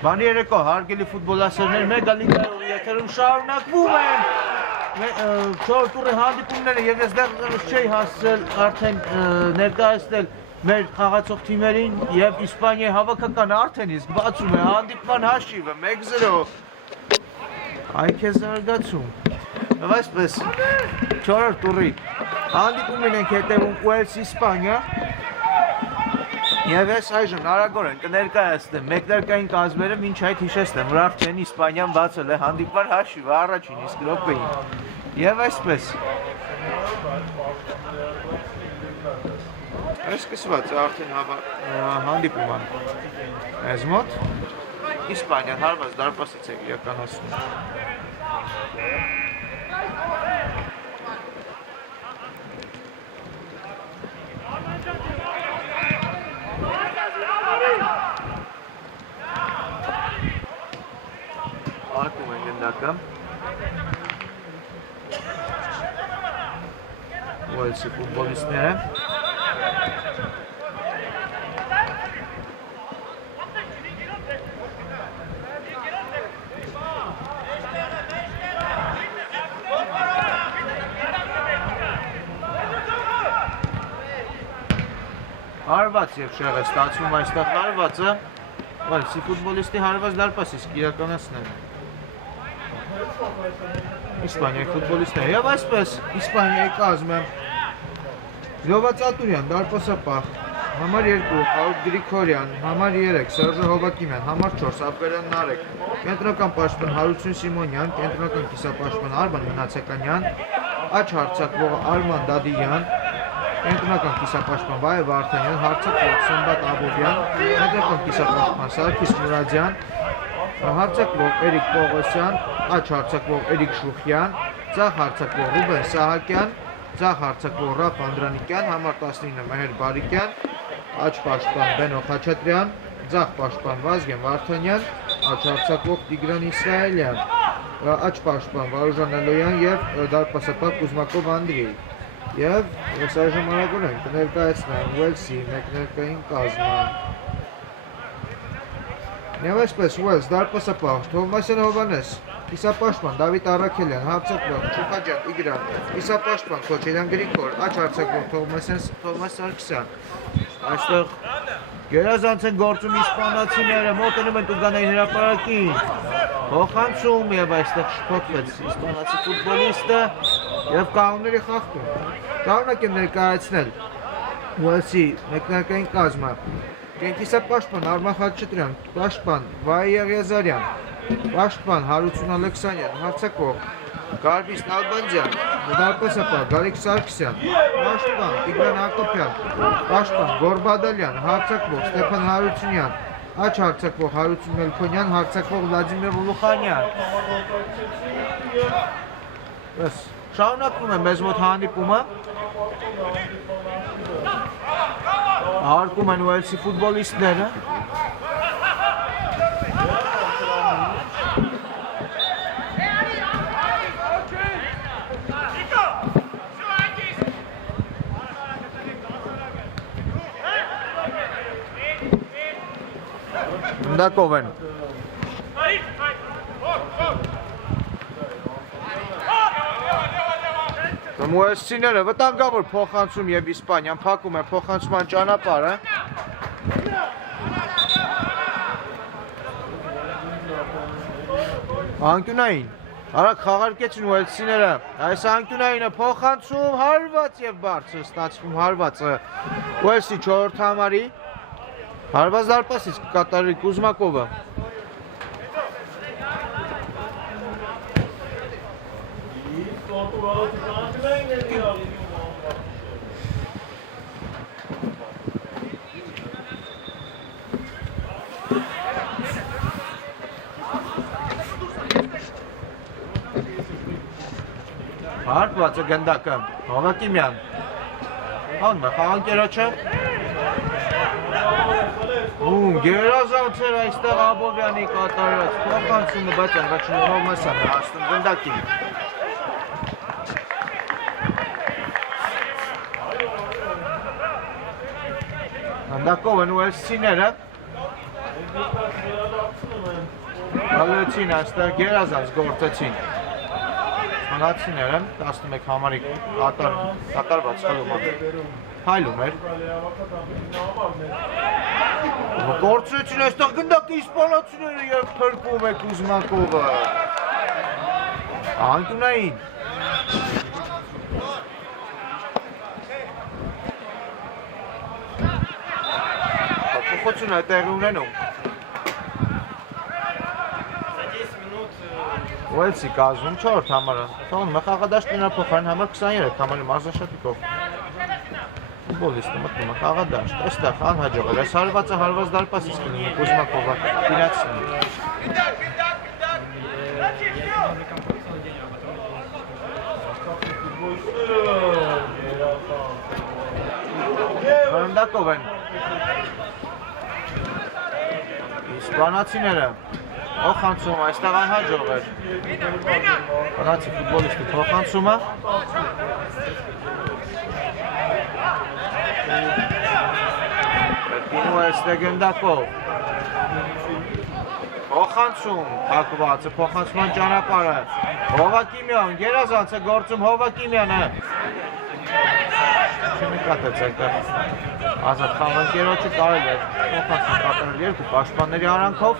Բանի երեկո հարգելի ֆուտբոլասերներ, մեգա լիգայով եթերում շարունակվում են 4 տուրի հանդիպումները եւ ես դեռ չէի հասցրել արդեն ներկայացնել մեր խաղացող թիմերին եւ Իսպանիայի հավաքականը արդեն իսկ բացում է հանդիպման հաշիվը 1-0 Այ քեզ զարգացում Եվ այսպես 4 տուրի հանդիպումին ենք հետևում Ուելս-Իսպանիա Եվ ես այժմ արագորեն կներկայացնեմ մեկնարկային կազմերը մինչ այդ հիշեցնեմ որ արդեն Իսպանիան բացել է հանդիպման հաշիվը առաջին իսկ րոպեին Եվ այսպես Սկսված է արդեն հանդիպումը մեզ մոտ Իսպանիան հարված դարպասից է իրականացնում Արկում են գնդակը Ուելսի ֆուտբոլիստները Հարված և շեղ է ստացվում այստեղ հարվածը Ուելսի ֆուտբոլիստի հարված դարպասից իրականացնել Իսպանիայի ֆուտբոլիստները եւ այսպես Իսպանիայի կազմը Լովա Ծատուրյան դարպասապահ համար 2 Հաուկ Գրիգորյան համար 3 Սերժո Հովակիմյան համար 4 Աբգարյան Նարեկ կենտրոնական պաշտպան Հարություն Սիմոնյան կենտրոնական կիսապաշտպան Արման Մնացականյան աջ հարձակվող Արման Դադիյան կենտրոնական կիսապաշտպան Վայե Վարդանյան հարձակվող Սմբատ Աբովյան կենտրոնական կիսապաշտպան Սարգիս Մուրադյան հարձակվող Էրիկ Պողոսյան Աջ հարձակվող Էրիկ Շուխյան, ձախ հարձակվող Ռուբեն Սահակյան, ձախ հարձակվող Ռաֆ Անդրանիկյան, համար 19 Մեհեր Բարիկյան, աջ պաշտպան Բենո Խաչատրյան, ձախ պաշտպան Վազգեն Վարդանյան, աջ հարձակվող Տիգրան Իսրայելյան, աջ պաշտպան Վարուժան Ալոյան եւ դարպասապահ Կուզմակով Անդրեյ։ Եվ ես այժմ արագորեն կներկայացնեմ Ուելսի մեկնարկային կազմը։ Եվ այսպես Ուելս դարպասապահ Թովմասյան Հովանես Կիսապաշտպան Դավիթ Առաքելյան, հարձակվող Չուխաջան Իգրան, կիսապաշտպան Քոչելյան Գրիգոր, աջ հարձակվող Թովմաս Սարգսյան։ Այստեղ գերազանց են գործում իսպանացիները, մոտենում են Տուգանային հրապարակին։ Փոխանցում եւ այստեղ շփոթվեց իսպանացի ֆուտբոլիստը եւ կանոնների խախտում։ Շարունակ եմ ներկայացնել Ուելսի մեկնարկային կազմը։ Կիսապաշտպան Արման Խաչատրյան, պաշտպան Վայե Եղիազարյան, պաշտպան Հարություն Ալեքսանյան, հարձակվող Գարբիս Նալբանդյան, դարպասապահ Գարիկ Սարգսյան, պաշտպան Տիգրան Հակոբյան, պաշտպան Գորբադալյան, հարձակվող Ստեփան Հարությունյան, աջ հարձակվող Հարություն Մելքոնյան, հարձակվող Վլադիմիր Վոլոխանյան։ Շարունակվում է մեզ մոտ հանդիպումը։ Հարկում են Ուելսի ֆուտբոլիստները Դակով են Ուելսիները վտանգավոր փոխանցում եւ Իսպանիան փակում է փոխանցման ճանապարհը Անկյունային Արագ խաղարկեցին Ուելսիները Այս անկյունայինը փոխանցում հարված եւ բարձր ստացվում հարվածը Ուելսի 4-րդ համարի Հարված դարպասից կկատարի Կուզմակովը Հարկված է գնդակը Հովակիմյան Հանում է խաղանկերոչը Գերազանցեր այստեղ Աբովյանի կատարած փոխանցումը բայց առաջին Հովմասյանը հասնում գնդակին Հանդակով են ուելսիները Հալեցին այստեղ գերազանց գործեցին Սպանացիները 11 համարի կատարված խլում հայլում էր գործեցին այստեղ գնդակ իսպանացիները երբ թրկում է Կուզմակովը Անտունային Փոխություն է տեղի ունենում Ուելսի կազում 4 համարը, թողնում է խաղադաշտ լինա փոխարեն համար 23 համարի մարզաշատիկով Ֆուտբոլիստը մտնում է խաղադաշտ, այստեղ անհաջող էր, այս հարվածը հարված դարպասից կլինի Կուզմակովը իրացնի Վրնդակով են Իսպանացիները Փոխանցում այստեղ անհաջող էր Վրանցի ֆուտբոլիստի փոխանցումը Պետքինու այստեղ գնդակով Փոխանցում հակվածը փոխանցման ճանապարհը Հովակիմյան գերազանց է գործում Հովակիմյանը Չնկատեց այդտեղ Ազատ խաղանկերոջը կարել էր փոխանցում կատարել երկու պաշտպանների արանքով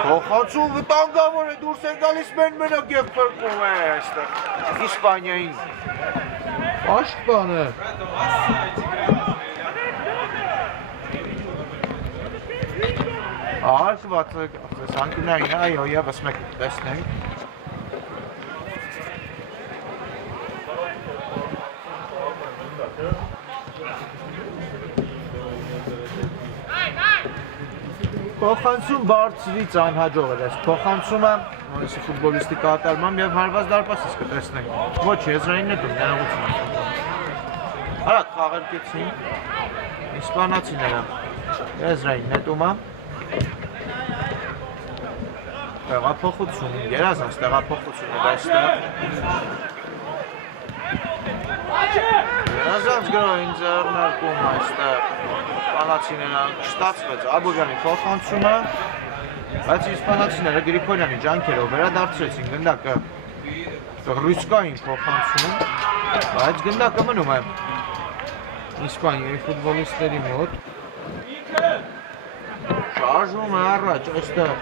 Փոխանցում վտանգավոր է դուրս են գալիս մենակ և փրկում է այստեղ Իսպանիային Պաշտպանը Արկված անկյունային այո ևս մեկ տեսնենք Փոխանցում բարձրից անհաջող էր այս փոխանցումը Մորիսի ֆուտբոլիստի կատարմամբ և հարված դարպասից կտեսնենք Ոչ եզրային նետում ներողություն Արագ խաղարկեցին Իսպանացիները Եզրային նետումը Տեղափոխություն, գերազանց տեղափոխություն էր այստեղ Գերազանց գրոհին ձեռնարկում այստեղ Իսպանացիները շտացվեց Աբուբյանի փոխանցումը Բայց իսպանացիները Գրիգորյանի ջանքերով վերադարձրեցին գնդակը Ռուսկային փոխանցում Բայց գնդակը մնում է Իսպանիայի ֆուտբոլիստների մոտ Շարժում է առաջ այստեղ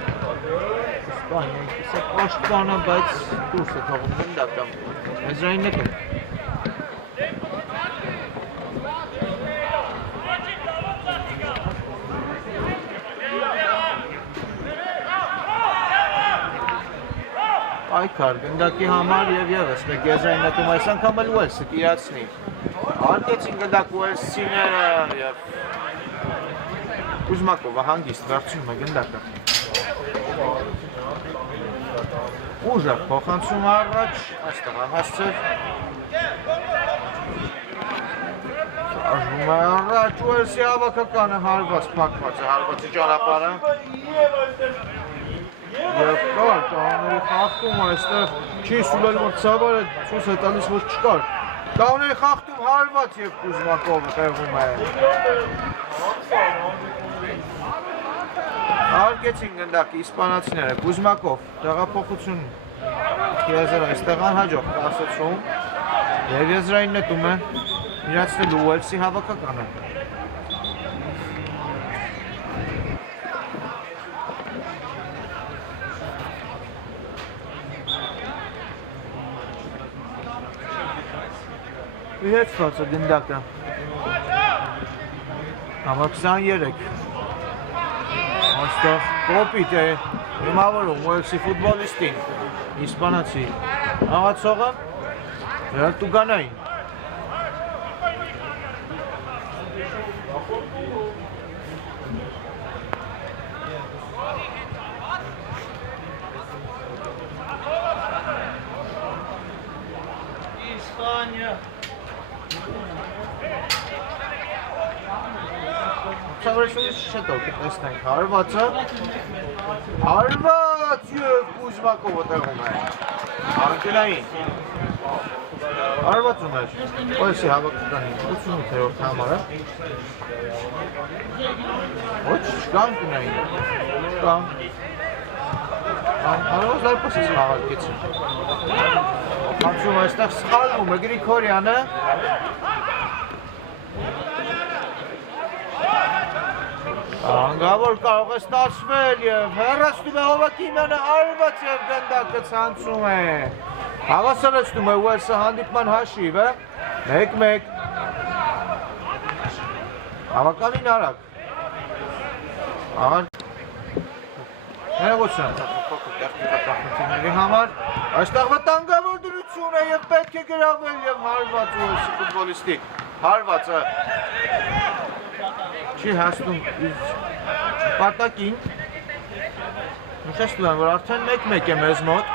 Իսպանիայի կիսը պաշտպանը բայց դուրս է թողում գնդակը Եզրային նետում Այքար գնդակի համար և ևս մեկ եզրային նետում այս անգամ էլ Ուելսը կիրացնի Արկեցին գնդակ Ուելսիները և Կուզմակովը հանգիստ վերցնում է գնդակը Ուժեղ փոխանցում առաջ, այստեղ անհասցր Շարժվում է առաջ, Ուելսի հավաքականը հարված փակված է, հարվածի ճանապարհը Եվ կար տաղաների խաղթում այստեղ չի սուլել որ ծավարը ցույց է տալիս որ չկար Տաղաների խաղթում հարված և Կուզմակովը տեղում է Արկեցին գնդակի իսպանացիները Կուզմակով տեղափոխություն Եզր այստեղ անհաջող կասեցում և եզրային նետում է իրացնելու Ուելսի հավաքականը Իրեցված է գնդակը Համար 23 Այստեղ կոպիտ է Իմավորում Ուելսի ֆուտբոլիստին Իսպանացի աղացողը Տուգանային Իսպանիա Ցավրաշունից շետով կտեսնենք հարվածը Հարված և Կուզմակովը տեղում է Անկյունային Արվածում էր, Ուելսի հավաքականի 88-րդ համարը։ Ոչ, չկան կունային, չկան։ Արված դարպասից խաղարկեցին։ Խանցում այստեղ սխալվում է Գրիգորյանը։ Անգավոր կարող է ստացվել և հեռացնում է Հովակիմյանը Արված և գնդակը ցանցում է։ Հավասարեցնում է Ուելսը հանդիպման հաշիվը 1-1։ Հավականին արագ։ Ներողություն տեխնիկատախնությունների համար, այստեղ վտանգավոր դրություն է և պետք է գրավել և հարված Ուելսի ֆուտբոլիստի։ Հարվածը չի հասնում իր պատակին։ Նշեցնում եմ, որ արդեն 1-1 է մեզ մոտ։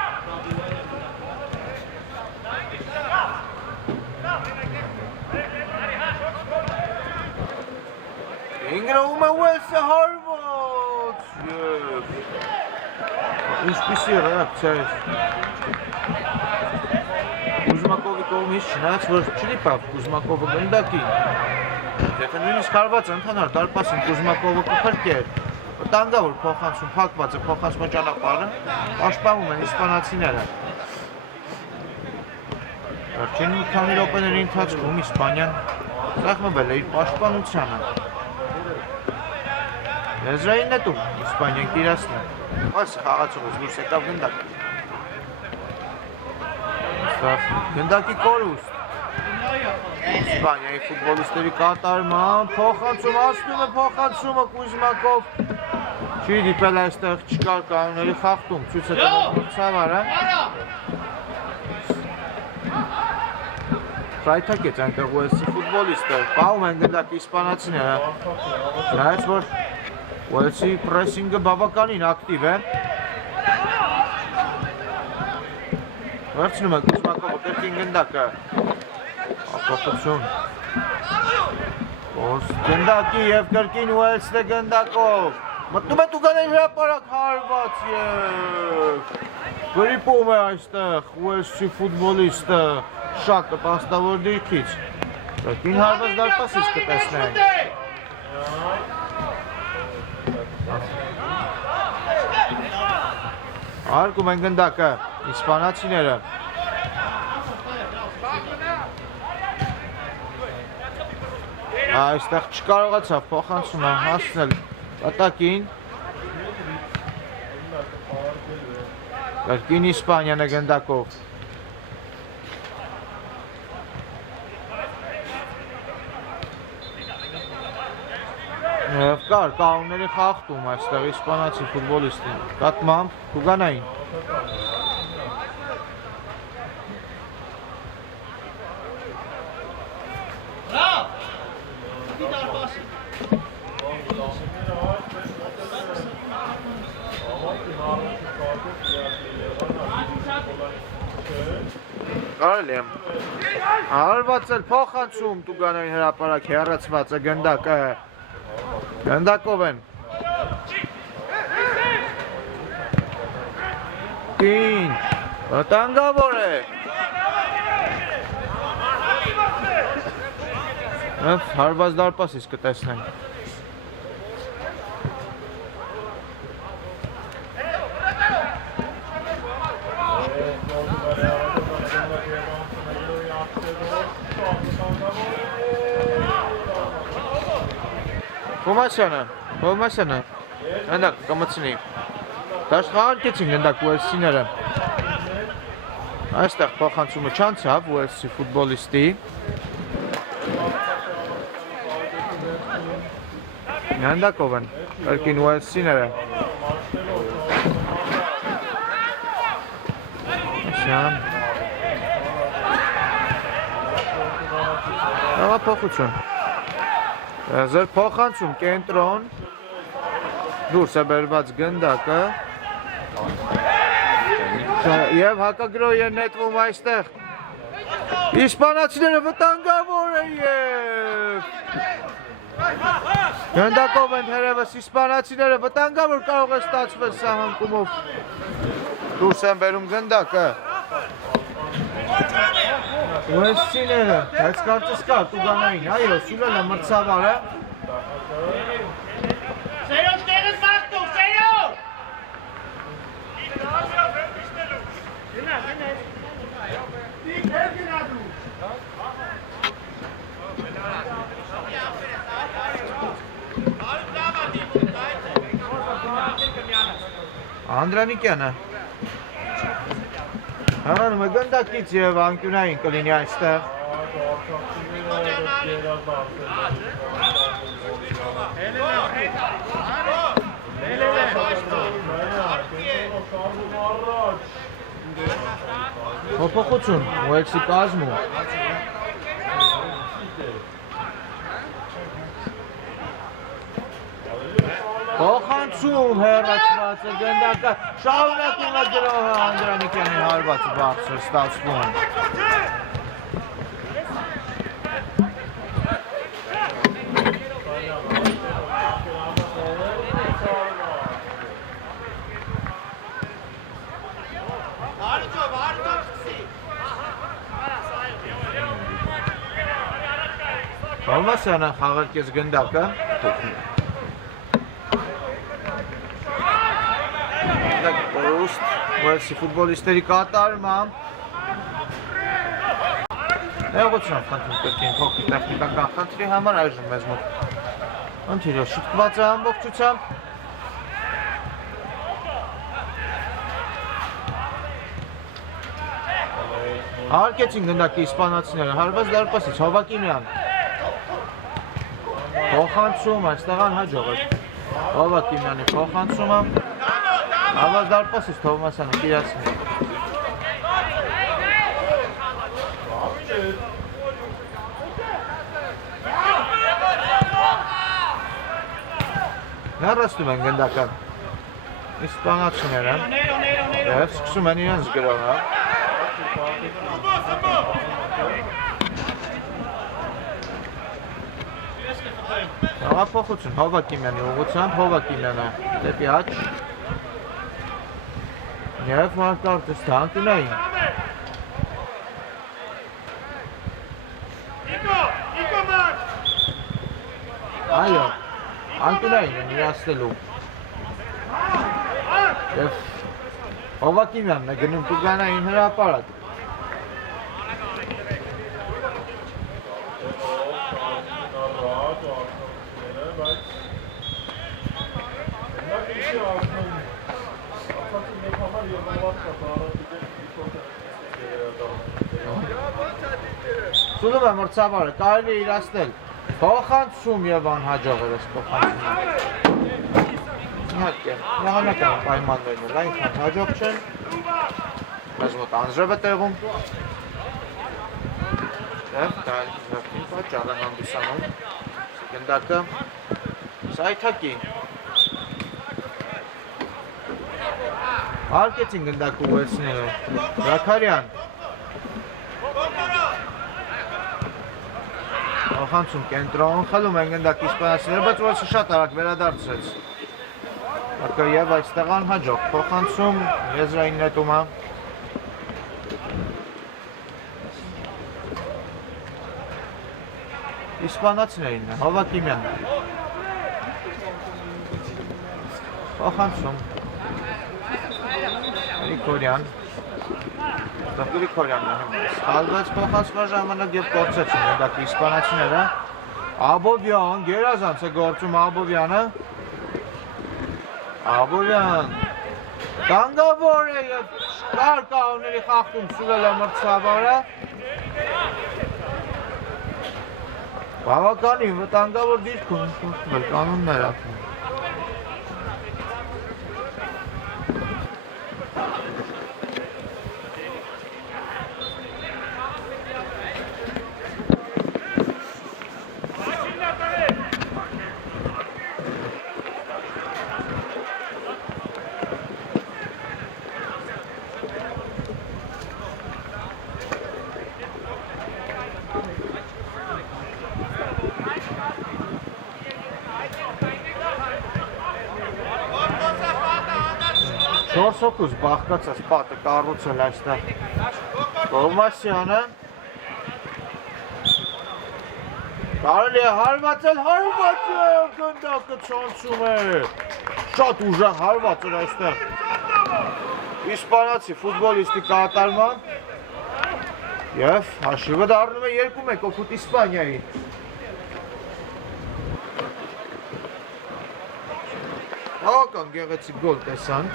Ինգրովում է Ուելսը հարված և ինչպիսի ռեակցիա էր Կուզմակովի կողմից, չնայած որ չլիպավ Կուզմակովը գնդակին։ Եթե նույնիսկ հարված ընդհանար դարպասին Կուզմակովը կփրկեր, վտանգավոր փոխանցում փակված է փոխանցման ճանապարհը, պաշտպանում են իսպանացիները։ Վերջին մի քանի րոպեների ընթացքում Իսպանիան սեղմվել է իր պաշտպանությանը։ Եզրային նետում Իսպանիան կիրացնում է։ Այս խաղացողից դուրս եկավ գնդակ։ Գնդակի կորուստ։ Իսպանիայի ֆուտբոլիստերի կատարման փոխանցում հասնում է փոխանցումը Կուզմակով չի դիպել այստեղ չկար կանոնների խախտում ցույց է տալիս ցավարը Ֆրայթակեց այնտեղ Ուելսի ֆուտբոլիստը պահում են գնդակի իսպանացիները նայած որ Ուելսի պրեսինգը բավականին ակտիվ է վերցնում է Կուզմակովը կրկին գնդակը Ափոխություն Գնդակի և կրկին Ուելսն է գնդակով Մտնում է տուգաների հրապարակ հարված և գրիպում է այստեղ Ուելսի ֆուտբոլիստը շակը պաստավոր դիրքից Կրկին հարված դարպասից կտեսնենք Արկում են գնդակը իսպանացիները Այստեղ չկարողացավ փոխանցումը հասնել պատակին Կրկին Իսպանիան է գնդակով Եվ կար կանոնների խախտում այստեղ իսպանացի ֆուտբոլիստի նկատմամբ Տուգանային Կարելի եմ Հարված էլ փոխանցում Տուգանային հրապարակ հեռացված է գնդակը Գնդակով են Կին վտանգավոր է Հարված դարպասից կտեսնենք Կոմասյանը, ընդակ կմցնի, դաշխաղարկեցին ընդակ Ուելսիները, այստեղ փոխանցումը չանցավ Ուելսի ֆուտբոլիստի, ընդակով են, կրկին Ուելսիները, փոխություն Ձեր փոխանցում կենտրոն դուրս է բերված գնդակը և հակագրոհի է նետվում այստեղ իսպանացիները վտանգավոր է և գնդակով են հերևս իսպանացիները վտանգավոր կարող է ստացվել սա հանկումով դուրս են բերում գնդակը Ուեսցիները, բայց կարծես կա տուգանային, այո, Սուլելը մրցավար է։ Սեյոն տեղս մաղթում, Սեյոն! Գնա։ Դիք հեր գնա դու։ Անդրանիկյանը Հանում է գնդակից և անկյունային կլինի այստեղ Հոպոխություն ուեքսի կազմում Փոխանցում հեռացված է գնդակը, շարունակում է գրողը Անդրանիկյանին հարվածը բարձր ստացվում։ Հալմասյանը խաղարկեց գնդակը։ Ուելսի ֆուտբոլիստերի կատարմամբ Ներողություն խնդրում կրկին փոքր տեխնիկական խնդրի համար այժմ մեզ մոտ Ընթիրը շփված է ամբողջությամբ Հարկեցին գնդակի իսպանացիները հարված դարպասից Հովակիմյան Փոխանցում այստեղ անհաջող է Հովակիմյանի փոխանցումը Հավաս դարպասից Թովմասյանը կիրացին Հեռացնում են գնդական իսպանացիները և սկսում են իրենց գրողը Հաղափոխություն Հովակիմյանի ուղղությամբ Հովակիմյանը դեպի աջ Եվ մարկարտս թանկունային Այո, անկունային են իրաստելու Եվ Հովակիմյանն է գնում տուգանային հրապարակ Սուլում է մրցավարը, կարելի է իրացնել Փոխանցում և անհաջող էր ես փոխանցում Իհարկե, եղանակային պայմաններն էլ այնքան հաջող չեն Մեզ մոտ անձրև է տեղում Եվ կարելի պատճառ է հանդիսանում Գնդակը Սայթակի Հարկեցին գնդակը ուեցները Ռաքարյան Փոխանցում կենտրոն, խլում են գնդակի իսպանացիները, բայց ուեցը շատ արագ վերադարձրեց Արկը և այստեղ անհաջող փոխանցում, եզրային նետումը Իսպանացիներին է, Հովակիմյան Փոխանցում Գրիգորյան Գրիգորյանն է հիմնես Հալվեց փոխանցման ժամանակ և կործեցին գնդակի իսպանացիները Աբովյան, գերազանց է գործում Աբովյանը Աբովյան Տանգավոր է և կար կաղուների խախտում Սուլել է մրցավարը Բավականին վտանգավոր դիրքում կանոններ ապնում Չորս հոգուց բաղկացած պատը կառուցել այստեղ Թովմասյանը Կարելի է հարվածել, գնդակը ցանցում է։ Շատ ուժեղ հարված էր այստեղ։ Իսպանացի ֆուտբոլիստի կատարման եւ հաշիվը դառնում է 2-1 օգուտ Իսպանիայի։ Ական գեղեցիկ գոլ տեսան։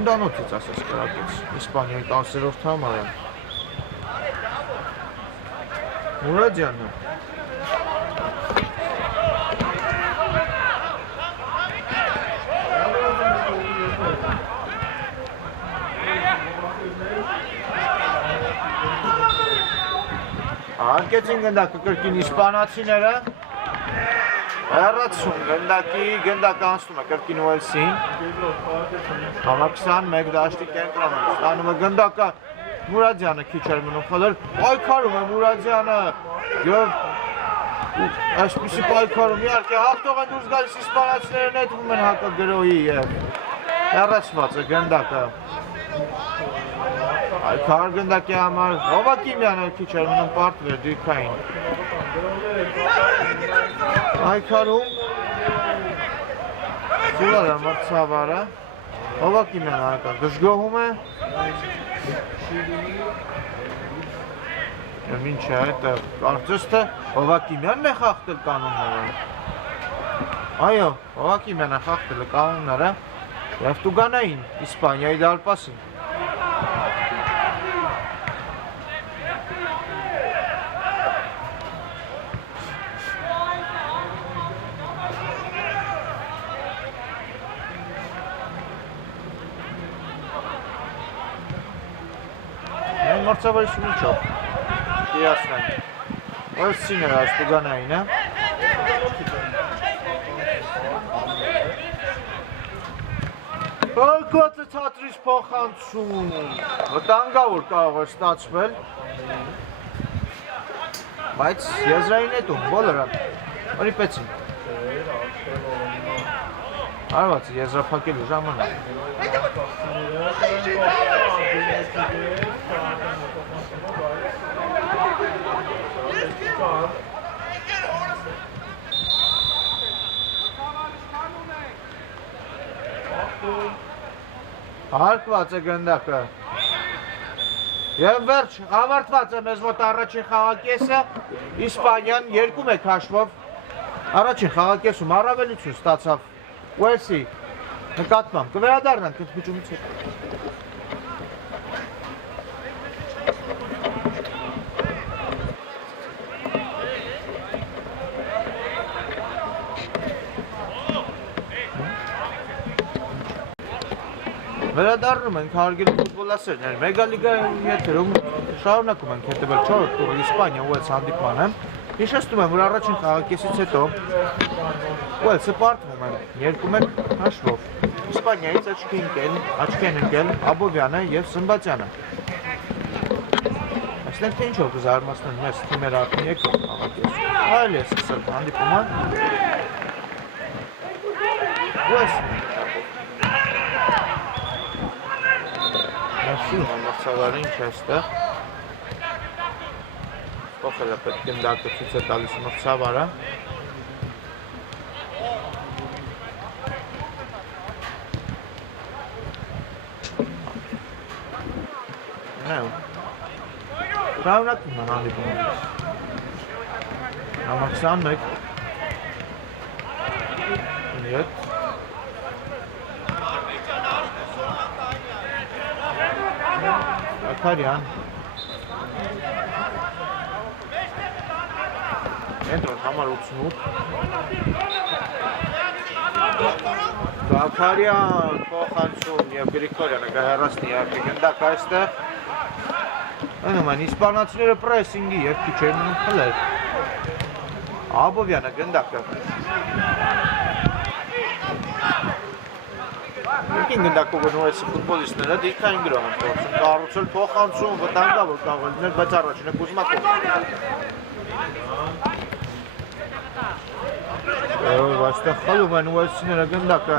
Ընդանոթից ասես կրակեց Իսպանիայի 10-րդ համարը։ Մուրադյանը։ Արկեցին գնդակը կրկին իսպանացիները։ Հեռացում գնդակը անցնում է կրկին Ուելսին։ Համա 21 դաշտի կենտրոնում ստանում է գնդակը Մուրադյանը քիչ էր մնում խլել, պայքարում է Մուրադյանը եւ այսպիսի պայքարում իհարկե հաղթող են դուրս գալիս իսպանացիները նետվում են հակագրոհի եւ հեռացված է գնդակը։ Այքար գնդակի համար Հովակիմյանը քիչ էր մնում պարտվեր դիրքային։ Այքարում Սուրալը մրցավարը Հովակիմյանը արկա դժգոհում է Եվ ինչ է այդը կարծես թե Հովակիմյանն է խախտել կանոնները։ Այո, Հովակիմյանը խախտել է կանոնները և տուգանային Իսպանիայի դարպասին։ Մրցավարություն ինչով դիասնեն Ուելսին էր այս տուգանային է Հարկվածը թատրից փոխանցում վտանգավոր կարող է ստացվել բայց եզրային հետում բոլորը վրիպեցին արված է եզրափակելու ժամանակ Հարկված է գնդակը և վերջ ավարտված է մեզ մոտ առաջին խաղակեսը Իսպանիան 2-1 հաշվով առաջին խաղակեսում առավելություն ստացավ Ուելսի նկատմամբ կվերադառնանք քննությունից հետո Վերադառնում ենք հարգելի ֆուտբոլասերներ, մեգալիգայի եթերում շարունակում ենք հետևել 4-րդ տուրի Իսպանիա Ուելս հանդիպմանը։ Հիշեցնում եմ, որ առաջին խաղակեսից հետո Ուելսը պարտվում է 2-1 հաշվով։ Իսպանիայից աչքի են ընկել Աբովյանը և Սմբատյանը։ Այսինքն թե ինչով կզարմացնեն մեզ թիմերը արդեն եկող խաղակեսում։ Այլ է սկսել հանդիպումը։ Ուելսը Սիրում եմ մրցավարը ինչ է այստեղ Փոխել է պետք գնդակը ցույց է տալիս մրցավարը Շարունակում է հանդիպումը Համա 21 Ետ Ակարյան Ենտրոն համար 88 Ակարյան փոխանցում և Գրիգորյանը կհեռացնի իհարկե գնդակ այստեղ Անում են իսպանացիները պրեսինգի և քիչ են մնում խլել Աբովյանը գնդակը Եկին գնդակով գնուեցի ֆուտբոլիստները դիրքային գրոհ են փորձում կառուցել փոխանցում վտանգավոր կարող է լինել, բայց առաջինը Կուզմակով այստեղ խլում են ուելսիները գնդակը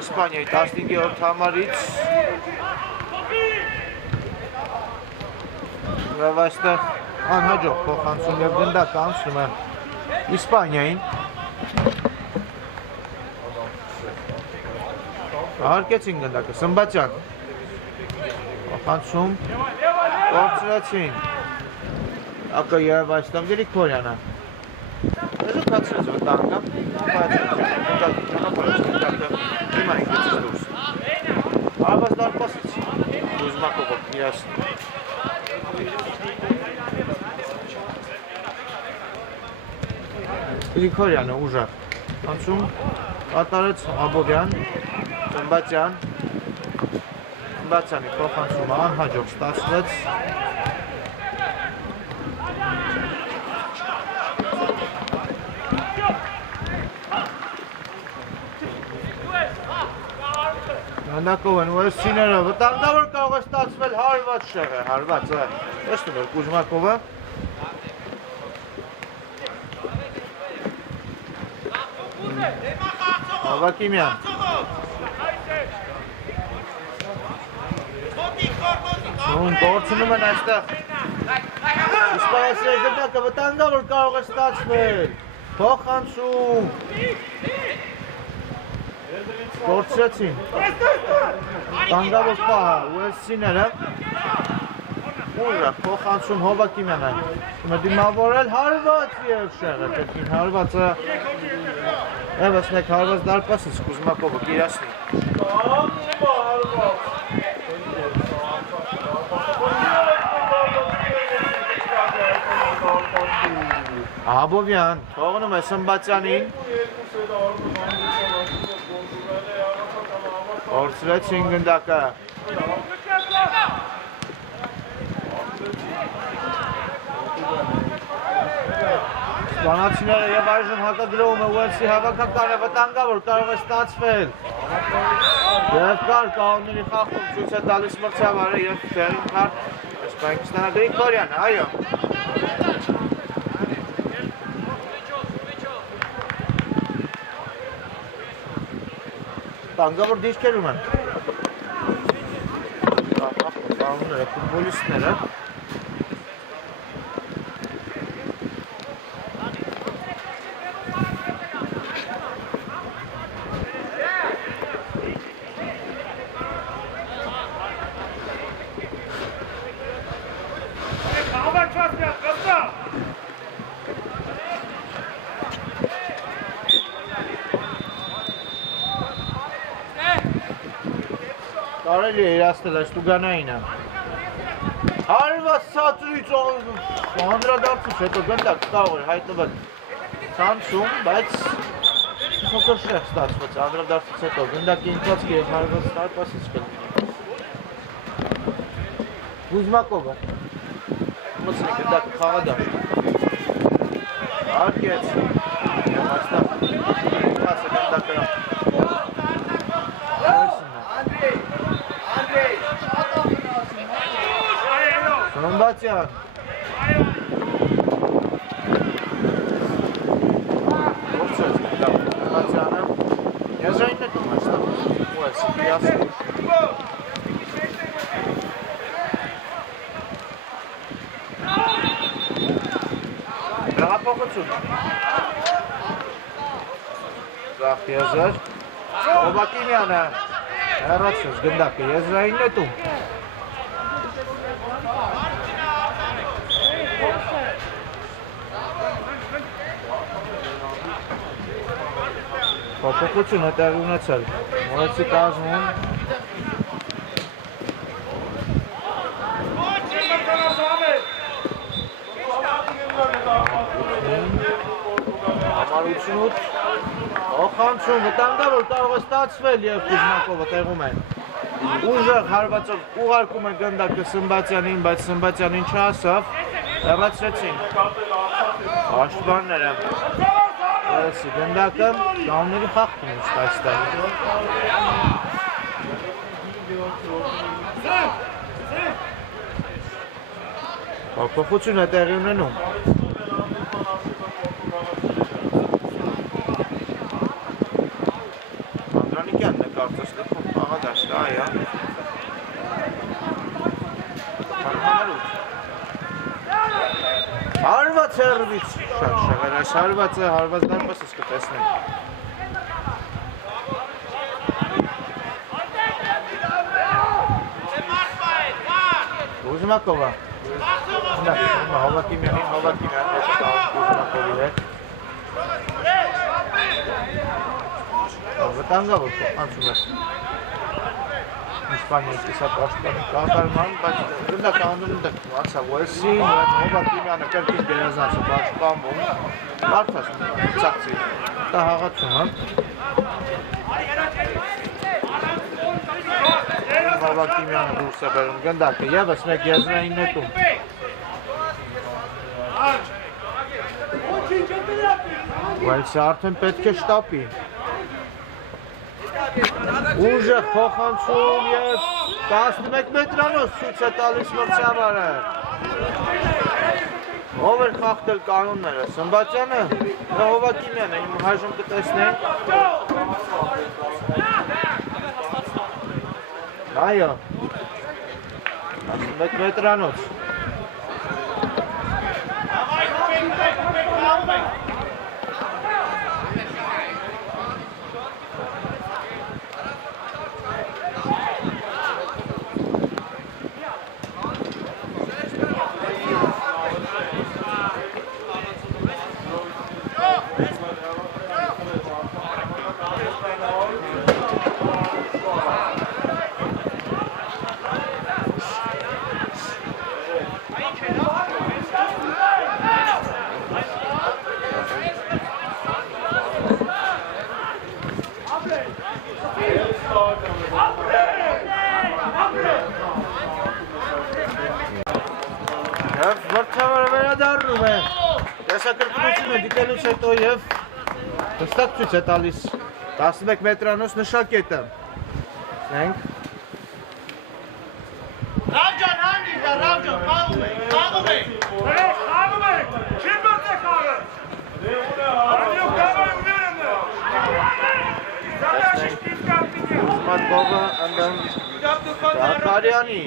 Իսպանիայի 15-րդ համարից Եվ այստեղ անհաջող փոխանցում և գնդակը անցնում է Իսպանիային։ Հարկեցին գնդակը, Սմբատյան։ Փոխանցում, կորցրեցին։ Ակը և այստեղ Գրիգորյանը։ Եզը կացրեց վտանգը, բայց գնդակը հիմա ինգեցից դուրս։ Արվազ դարպասից, Կուզմակովը իրասն։ Գրիգորյանը ուժեղ անցում, կատարեց Աբովյան, Սմբատյան, Սմբատյանի փոխանցումը անհաջող ստացվեց։ Գնդակով են ուեսցիները, վտանգավոր կարող է ստացվել հարված շեղ է, հարվածը, տեսնում էր Կուզմակովը։ Ավակիմյան։ Կորցնում են այստեղ։ Իսպանիայի գնդակը վտանգավոր կարող է ստացվել։ Փոխանցում։ Կորցրեցին։ Վտանգավոր պահը ուեսցիները։ Ուժեղ փոխանցում Հովակիմյանը։ Դիմավորել հարված և շեղը, տեքին հարվածը Եվս մեկ հարված դարպասից Կուզմակովը կիրասնի։ Աբովյան թողնում է Սմբատյանին։ Կորցրեցին գնդակը։ Սպանացիները և այժմ հակադրում է ուելսի հավաքականը վտանգավոր կարող է ստացվել։ Եվ կար կաղոնների խախում ցույց է տալիս մրցավարը և տեղին կար Իսպանիստանը Գրիգորյանը, այո։ Վտանգավոր դիրքերում են։ Կաղոնները, ֆուտբոլիստները։ Կարելի է իրաստել այս տուգանայինը։ Հարված սացրից անդրադարձից հետո գնդակ կարող էր հայտնվել Սամսում, բայց փոքր շեղ ստացվեց անդրադարձից հետո գնդակի ընթացքի և հարված դարպասից կլինի։ Կուզմակովը մցնի գնդակը խաղադաշտ։ Արկեց և այստեղ կացը գնդակը Սմբատյան Որդցեց Սմբատյանը Եզրային նետում այստեղ Ուեսի կիասը Հեղափոխություն Զախ եզր Հովակիմյանը Հեռացրեց գնդակը եզրային նետում Փոփոխություն է տեղի ունեցել Ուեսի կազմում Համարություն Փոխանցում վտանգավոր կարող է ստացվել և Կուզմակովը տեղում են Ուժեղ հարվածով ուղարկում է գնդակը Սմբատյանին, բայց Սմբատյանին չհասավ Հեռացրեցին Աշտվանները Ուեսի գնդակը կաղոնների խախտում ուստ այստեղ Փոփոխություն է տեղի ունենում Անդրանիկյանն է կարծես լքում աղադաշտ, այա Հարմարուտ հարված հեռվից, շատ շեղեր այս հարված է, հարված դարպես ես կտեսնենք։ Ուզմակովա։ Հովակիմյանին, Ուզմակովի հետ։ Վտանգա որ անցում ես։ Իսպանիայից կիսատ աշտանի կատարման, բայց գնդակ անդում դեք անցա Ուելսին, Հովակիմյանը կրկին գերազանցը բաշխամում, մարդաս ծակցի, դա հաղացում հա։ Հովակիմյանը դուրս է բերում գնդակը, եվս մեկ եզրային նետում։ Ուելսը արդեն պետք է շտապի։ Ուժեղ փոխանցում և 11 մետրանոց ցույց է տալիս մրցավարը։ Ով էր խախտել կանոնները, Սմբատյանը, Հովակիմյանը, իմ հաջում կտեսնենք։ Այո, 11 մետրանոց։ Վրդավարը վերադառնում է, տեսակրկնությունը դիտելուց հետո և հստակ ցույց է տալիս 11 մետրանոց նշակետը։ Նենք։ Ռավջան, հանդի դա, Ռավջան, խաղում եք, խաղում եք։ Խաղում եք, չին բրտ է խաղը։ Արդյոք կավայում վերում է։ Զատաշիշ պիտկապինյա։ Ուզմակովը ընդեմ Զաքարյանի։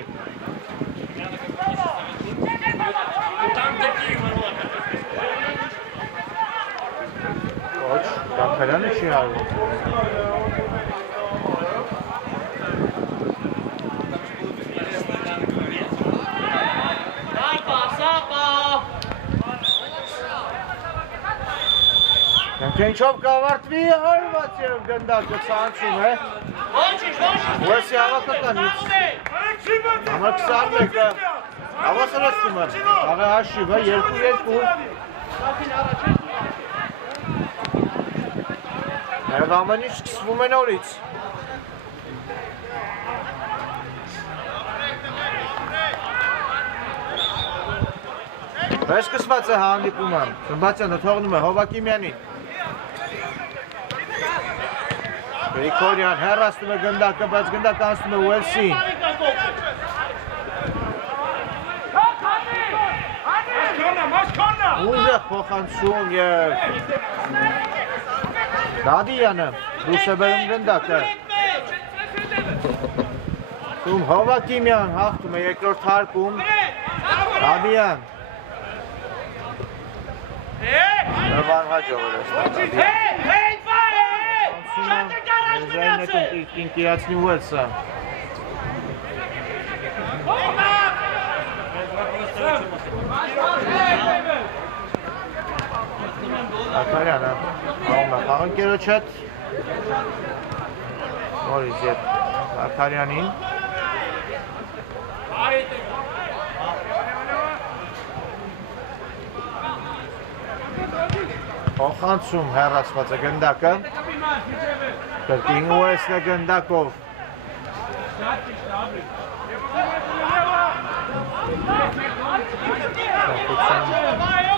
Ոչ, Զաքարյանը չի հարվում։ Ինչով կավարտվի հարված և գնդակը ցանցում է։ Ուեսի հավակականից։ Համար 21-ը հավասարացում է։ Աղե հաշիվը 2-2։ Եվ ամեն ինչ սկսվում է նորից։ Պես սկսված է հանդիպումը։ Սմբատյանը թողնում է Հովակիմյանին։ Գրիգորյան հեռացնում է գնդակը, բայց գնդակը անցնում է Ուելսին։ Ուժեղ փոխանցում և Դադյանը դուրս է բերում գնդակը։ Հովակիմյան հաղթում է երկրորդ հարկում։ Դադյան։ Եվ անհաջող էր Զայնետում կինկիրացնի Ուելսը։ Զաքարյանը հաղում է խաղընկերոջ հետ։ Նորից ետ Զաքարյանին։ Փոխանցում հեռացված է գնդակը։ Կրկին Ուելսը գնդակով։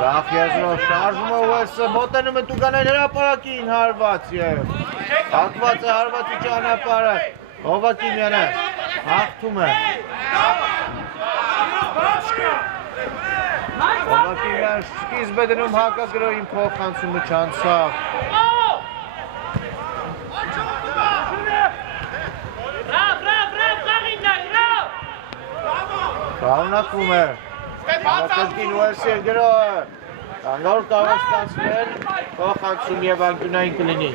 Սաղ եզրով շարժում է Ուելսը, մոտենում է Տուգանել հրապարակին հարված և հակված է հարվածի ճանապարհը։ Հովակիմյանը հաղթում է։ Հովակիմյան սկիզբ է դնում հակագրոյին փոխանցումը չանցավ։ Շարունակվում է։ Կրկին Ուելսի գրոհը։ Նոր կարող ստացվել, փոխանցում եւ անկյունային կլինի։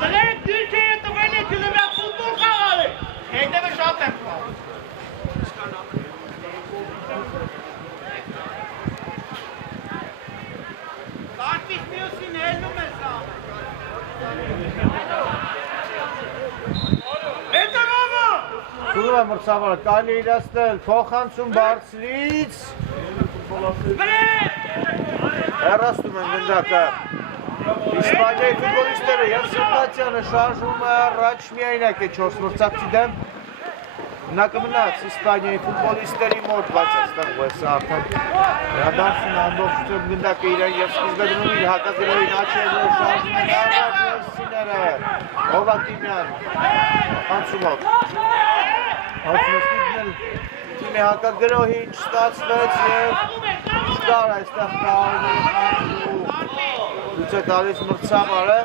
Դրեք դիրքը տվել է գլմա ֆուտբոլ խաղալ է։ Հետևը շատ եմ։ Բարտիս մյուսին ելնում է սա։ Հետևը։ Սուրը մրցավարը կարելի իրացնել փոխանցում բարձրից։ Հեռացնում են գնդակը։ Իսպանիայի ֆուտբոլիստները եւ Սերբացիանը շարժումը առաջ միայնակ է 4 մրցակցի դեմ։ Մնակը մնաց Իսպանիայի ֆուտբոլիստերի մոտ, բայց այստեղ Ուեսը արդեն վերադարձում է ամբողջությամբ գնդակը իրեն եւ սկիզբը դնում իր հակազրոյին աչքերով շարժում են առաջ Ուեսիները։ Հովակիմյան խանցումով։ Հացնոսնիկն թիմի հակագրոհի չստացվեց եւ չկար այստեղ կարողի խանցու լուծ է տալիս մրցավարը։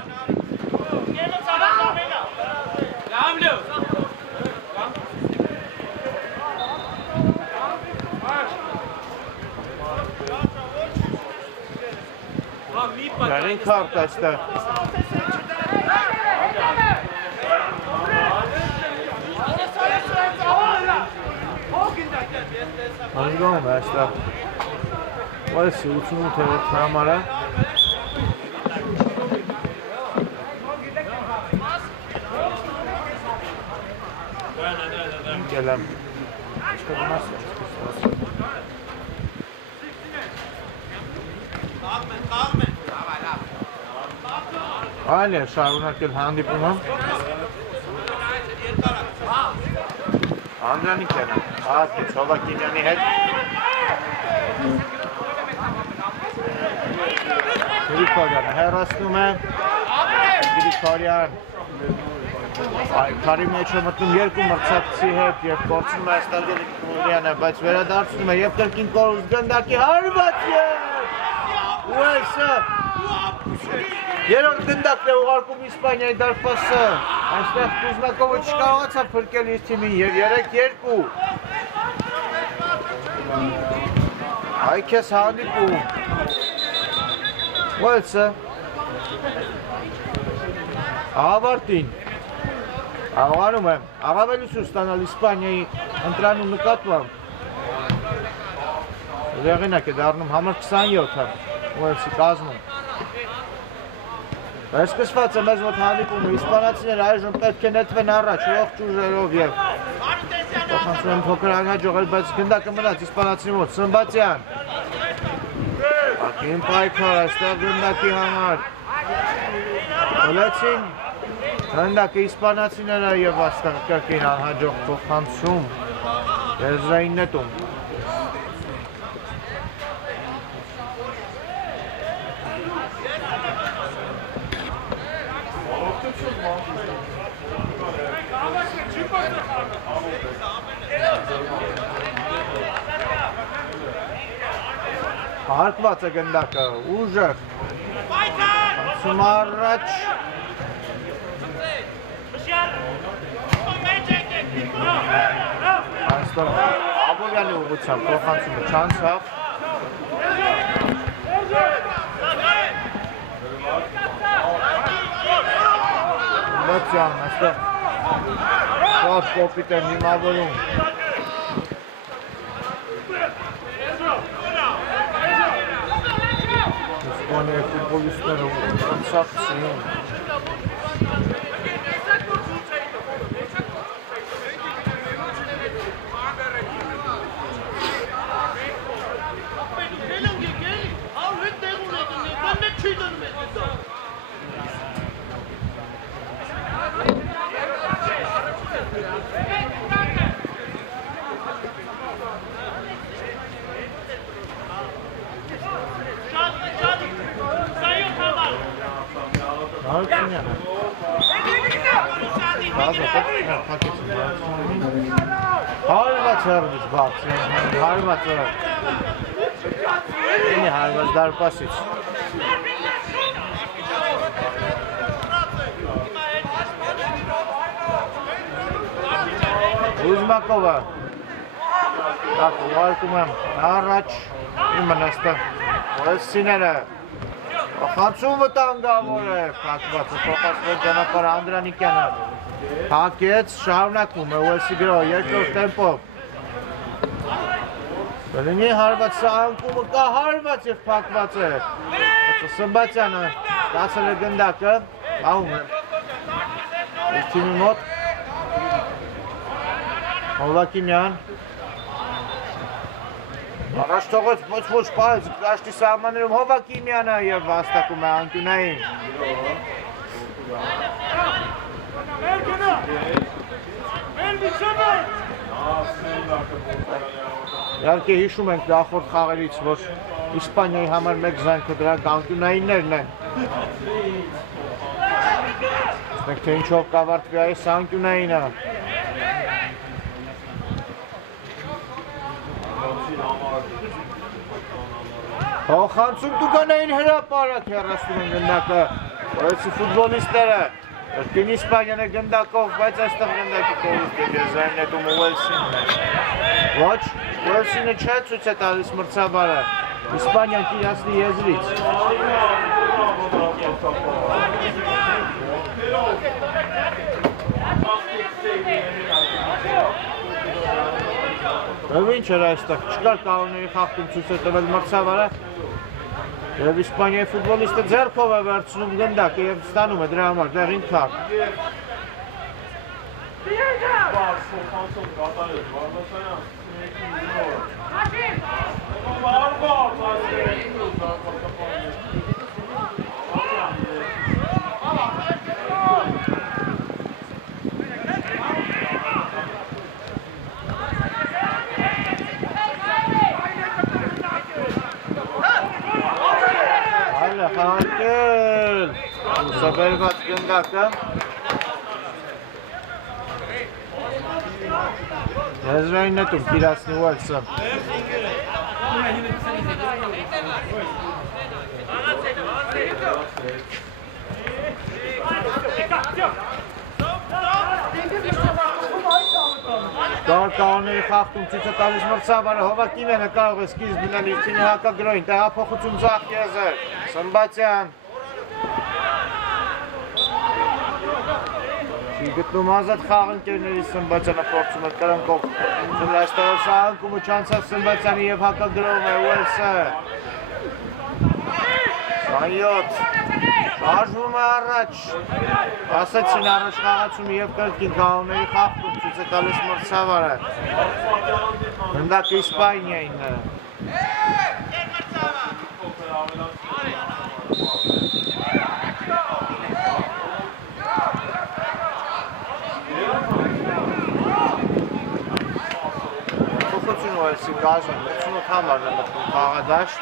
Գարին քարտ այստեղ։ Հանգում է այստեղ։ Ուեսի 88 համարը։ Գելեմ։ Ինչքա գնաս է։ Այլ է շարունակել հանդիպումը։ Անդրանիկ են, հատից Հովակիմյանի հետ։ Գրիգորյանը հեռացնում է։ Գրիգորյան քարի մեջ է մտնում երկու մրցակցի հետ եւ կորցնում է այստեղ Գրիգորյանը, բայց վերադարձնում է եւ կրկին կորուս գնդակի հարված է։ Ուեսը երրորդ գնդակն է ուղարկում Իսպանիայի դարպասը։ Այստեղ Կուզնակովը չկարողացավ փրկել իր թիմին եւ 3-2։ Այ քեզ հանդիպում։ Ուեսը ավարտին Աղանում եմ, առավելություն ստանալ Իսպանիայի ընտրանում նկատմամբ։ Եղինակ է դառնում համար 27-ը, Ուեսի կազմում։ Վերսկսված է մեզ մոտ հանդիպումը, իսպանացիները այժմ պետք է նետվեն առաջ, ողջ ուժերով և փոխանցում են փոքր անհաջողել, բայց գնդակը մնաց իսպանացի մոտ, Սմբացյան։ Ակին պայքար, այստեղ գնդակի համար։ Հոլեցին գնդակը իսպանացիները և այստեղ կրկին անհաջող փոխանցում, եզրային նետում։ Հարկված է գնդակը, ուժեղ, անցում առաջ, այստեղ Աբովյանի ուղղությամբ փոխանցումը չանցավ, Սմբացյան, այստեղ շատ կոպիտ են դիմավորում։ Իսպանիայի ֆուտբոլիստները անցակցում։ Հարված հեռվից բաց, հարված հեռվ, ինի հարված դարպասից։ Ուզմակովը, ուղարկում եմ առաջ, իմն այստեղ, Ուեսիները, Խանցում վտանգավոր է, փակվածը փոխացվել ճանապարհ Անդրանիկյանը։ Փակեց, շարունակում է Ուելսի գրո, երկրորդ տեմպով։ Բլինի հարված, սա անկումը կա հարված և փակված է։ Սմբատյանը ստացել է գնդակը, աղում է։ Ես թիմի մոտ։ Հովակիմյան։ Առաջ թողեց ոչ պայծ, աշտի սահմաններում Հովակիմյանը և վաստակում է անկյունային։ Իհարկե հիշում ենք նախորդ խաղերից, որ Իսպանիայի համար մեկ զանքը դրանք անկյունայիններն են։ Տեսնենք, թե ինչով կավարտվի այս անկյունայինը։ Խանցում տուկանային հրապարակ հեռացնում են գնդակը, որեցի ֆուտբոլիստները, Կին Իսպանիան է գնդակով, բայց այստեղ գնդակի կողից դեզայն նետում Ուելսինն է։ Ոչ, Ուելսինը չէ ցույց է տալիս մրցավարը, Իսպանիան կիրացնի եզրից։ Ինչ էր այստեղ, չկար կանոնների խախտում ցույց է տվել մրցավարը և Իսպանիայի ֆուտբոլիստը ձեռքով է վերցնում գնդակը և ստանում է դրա համար դեղին քարտ։ Հանկել, ուսաբերված գնդակը, եզրային նետում կիրացնի Ուելսը։ Կանոնների խախտում ցույց է տալիս մրցավարը, Հովակիմյանը կարող է սկիզբ դնել իր թիմի հակագրոյին, տեղափոխություն ձախ եզր, Սմբատյան։ Չի գտնում ազատ խաղընկերների Սմբատյանը փորձում է կրնկով, այստեղ սա անկումը չանցավ Սմբատյանի և հակագրովում է Ուելսը։ 27, շարժվում է առաջ, ասեցին առաջ խաղացումը և կրկին կանոնների խախտում ցույց է տալիս մրցավարը։ Գնդակը Իսպանիային է։ Փոխություն Ուելսի կազմում, 88 համար է մտնում խաղադաշտ։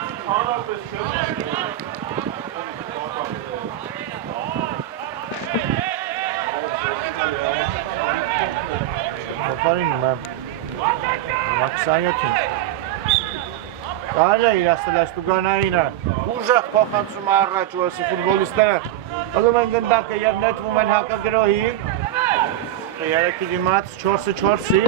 Փոխարինում է 27-ին։ Կարել է իրաստել այս տուգանայինը, ուժեղ փոխանցում առաջ Ուելսի ֆուտբոլիստները, ըլում են գնդակը և նետվում են հակագրոհի, 3-ի դիմաց 4-4-ի։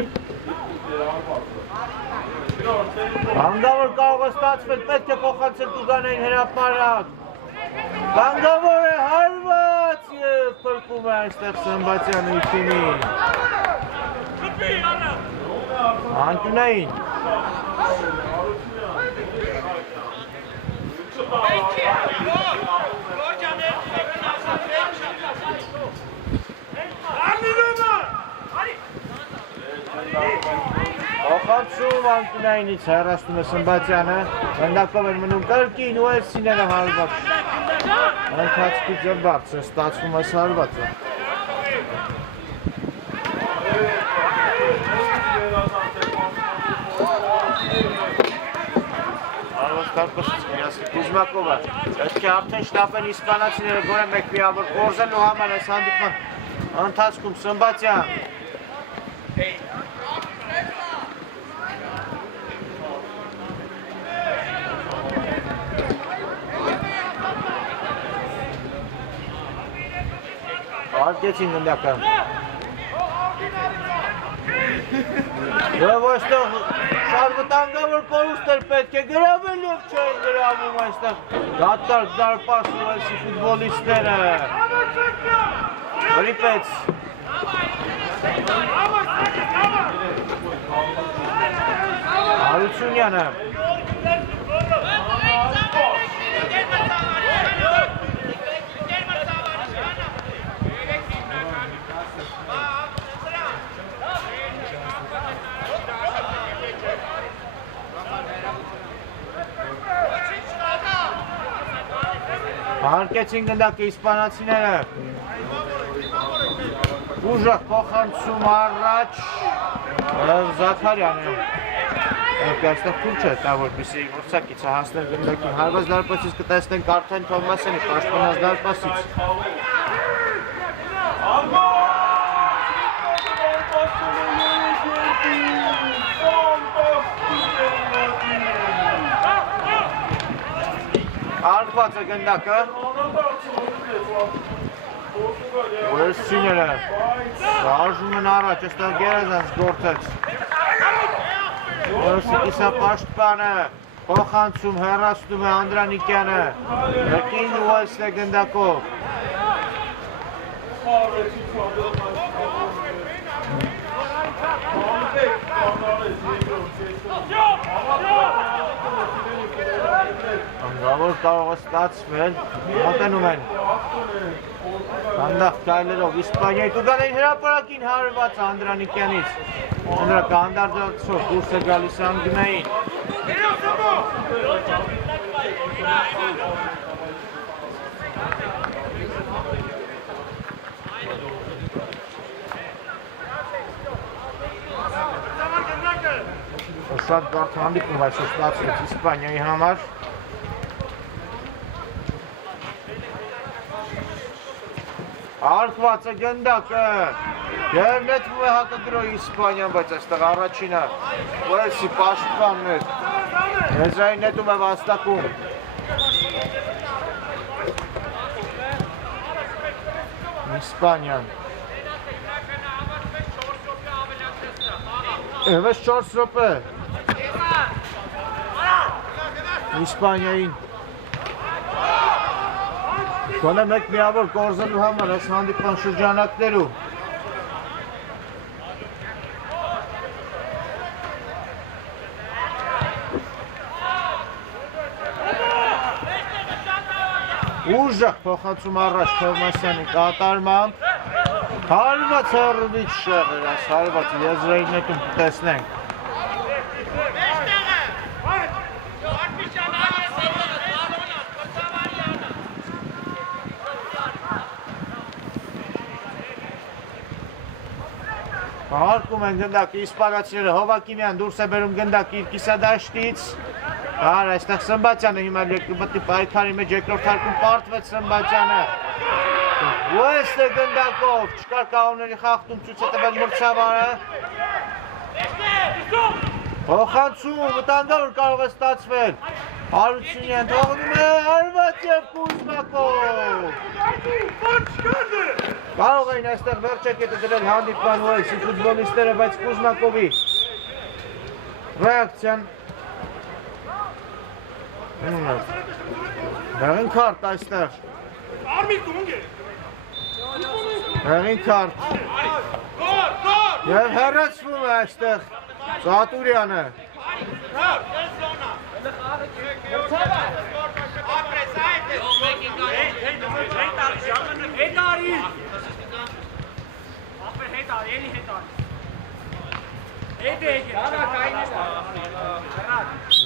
Բանգավոր կարող է ստացվել, պետք է փոխանցել տուգանային հրապարակ։ Բանգավոր է հարված և փրկում է այստեղ Սմբատյանի թիմին։ Անկյունային։ Փոխանցում անկյունայինից հեռացնում է Սմբատյանը, գնդակով են մնում կրկին Ուելսիները հարված։ Ընթացքի ձեռբարձ է ստացվում այս հարվածը։ Կուզմակովը, պետք է արդեն շտապեն իսպանացիները գոնե մեկ միավոր կորզելու համար այս հանդիպման ընթացքում Սմբատյան։ Արկեցին գնդակը։ Եվ այստեղ Շատ վտանգավոր կորուստ էր պետք է գրավելով չեն գրավում այստեղ դատարկ դարպաս Ուելսի ֆուտբոլիստները Վրիպեց Հարությունյանը Հարկեցին գնդակը իսպանացիները ուժեղ փոխանցում առաջ Զաքարյանը այստեղ փուլ չէ տա որպեսի որցակիցը հասներ գնդակին հարված դարպասից կտեսնենք արդեն Թոմասյանի պաշտպանած դարպասից Արկված է գնդակը Ուելսիները շարժում են առաջ, այստեղ գերազանց գործեց Ուելսի կիսապաշտպանը փոխանցում հեռացնում է Անդրանիկյանը Եկին Ուելսն է գնդակով Անգավոր կարող է ստացվել, մոտենում են Հանդաղ կայլերով Իսպանիայի տուգան էին հրապարակին հարված Անդրանիկյանից Անդրա կանդարձով դուրս է գալիս անգնային Շատ բարդ հանդիպում այսօր ստացվեց Իսպանիայի համար Արկված է գնդակը և նետվում է հակագրոյի Իսպանիան, բայց այստեղ առաջինը Ուելսի պաշտպանն էր Եզրային նետում է վաստակում Իսպանիան Եվես 4 րոպե Իսպանիային Գոնե մեկ միավոր կորզելու համար այս հանդիպան շրջանակներում Ուժեղ փոխանցում առաջ Թովմասյանի կատարմամբ Հարված հեռվից շեղեր այս հարված եզրային նետում կտեսնենք Հարկում են գնդակը իսպանացիները Հովակիմյան դուրս է բերում գնդակը իր կիսադաշտից Հար այստեղ Սմբատյանը հիմա լեկրբտի պայքարի մեջ երկրորդ հարկում պարտվեց Սմբատյանը Ուելսն է գնդակով չկար կանոնների խախտում ցույց է տվել մրցավարը Փոխանցում վտանգավոր կարող է ստացվել Հարությունյան թողնում է հարված և Կուզմակով Կարող էին այստեղ վերջակետը դրել հանդիպման Ուելսի ֆուտբոլիստները, բայց Կուզմակովի ռեակցիան Հեղին քարտ այստեղ Հեղին քարտ Եվ հեռացվում է այստեղ Սատուրյանը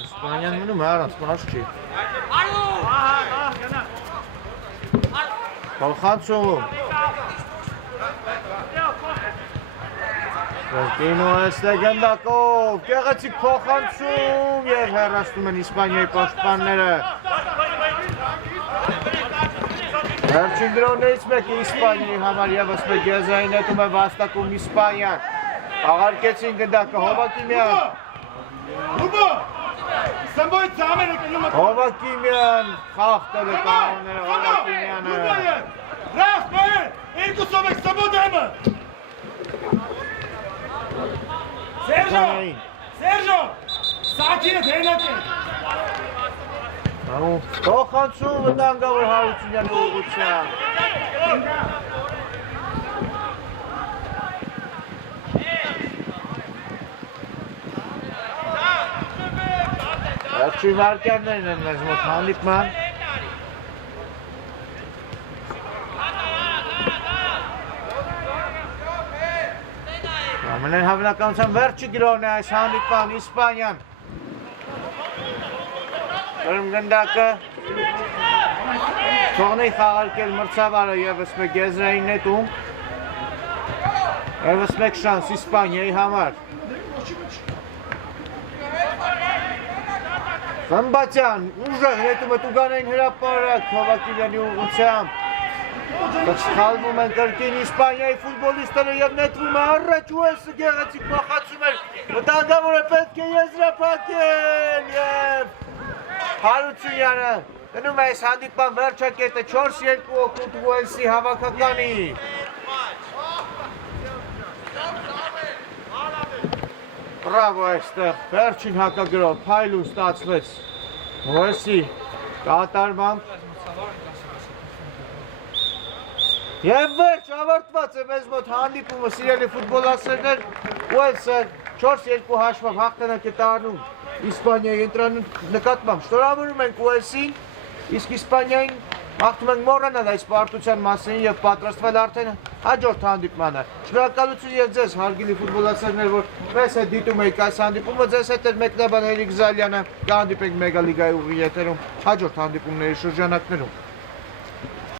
Իսպանիան մնում է առանց մաշ չի Փոխանցում Վերկին Ուելսն է գնդակով Գեղեցիկ փոխանցում և հեռացնում են Իսպանիայի պաշտպանները Վերջին դրոններից մեկը Իսպանիայի համար ևս մեկ եզրային նետում է վաստակում Իսպանիան Աղարկեցին գնդակը Հովակիմյան Հովակիմյան խախտել է կանոնները Հովակիմյանը Sergio! Սակիրը թեյնակ է։ Թոխանցում վտանգավոր Հարությունյան ուղղությամբ։ Վերջին վարկյաններն են մեզ մոտ հանդիպման։ Ամենայն հավանականությամբ վերջի գրոհն է այս հանդիպման Իսպանիան։ Գնդակը թողնի խաղարկել մրցավարը ևս մեկ եզրային նետում, ևս մեկ շանս Իսպանիայի համար։ Խմբացյան, ուժեղ նետումը տուգանային հրապարակ Հովակիլյանի ուղղությամբ։ Սխալվում են կրկին Իսպանիայի ֆուտբոլիստները և նետվում է առաջ Ուելսը գեղեցիկ փոխացում էր, վտանգավորը պետք է եզրափակել և Հարությունյանը գնում է այս հանդիպման վերջակետը 4-2 օգուտ Ուելսի հավաքականի։ Բրավո այստեղ, վերջին հակագրով, փայլուն ստացվեց Ուելսի կատարմամբ։ Եվ վերջ ավարտված է մեզ մոտ հանդիպումը սիրելի ֆուտբոլասերներ, Ուելսը 4-2 հաշվով հաղթանակ է տանում Իսպանիայի նկատմամբ։ Շնորհավորում ենք Ուելսին, իսկ Իսպանիային մաղթում ենք մոռանալ այս պարտության մասին և պատրաստվել արդեն հաջորդ հանդիպմանը։ Շնորհակալություն և ձեզ հարգելի ֆուտբոլասերներ, որ մեզ հետ դիտում եք այս հանդիպումը, ձեզ հետ էր մեկնաբան Հերիկ Զալյանը, կհանդիպենք մեգալիգայի ուղիղ եթերում հաջորդ հանդիպումների շրջանակներում։